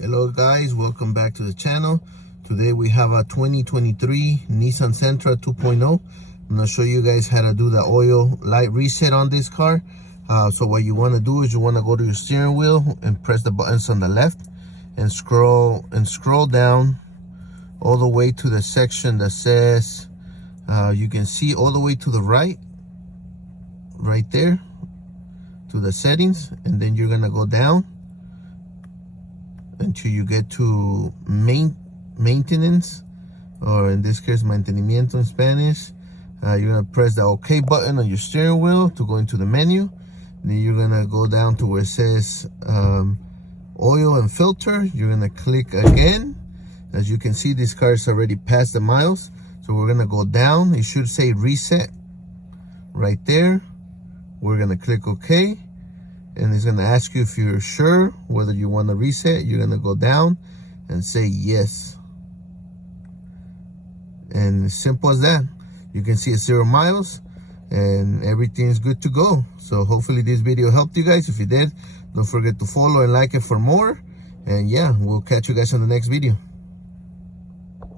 Hello guys, welcome back to the channel. Today we have a 2023 Nissan Sentra 2.0. I'm going to show you guys how to do the oil light reset on this car. So what you want to do is you want to go to your steering wheel and press the buttons on the left and scroll down all the way to the section that says you can see all the way to the right there to the settings, and then you're going to go down until you get to maintenance, or in this case mantenimiento in Spanish. You're gonna press the OK button on your steering wheel to go into the menu. Then you're gonna go down to where it says oil and filter. You're gonna click again. As you can see, this car is already past the miles, so we're gonna go down. It should say reset right there. We're gonna click OK, and it's gonna ask you if you're sure whether you want to reset. You're gonna go down and say yes, and as simple as that. You can see it's 0 miles and everything's good to go. So hopefully this video helped you guys. If you did, don't forget to follow and like it for more, and yeah, we'll catch you guys on the next video.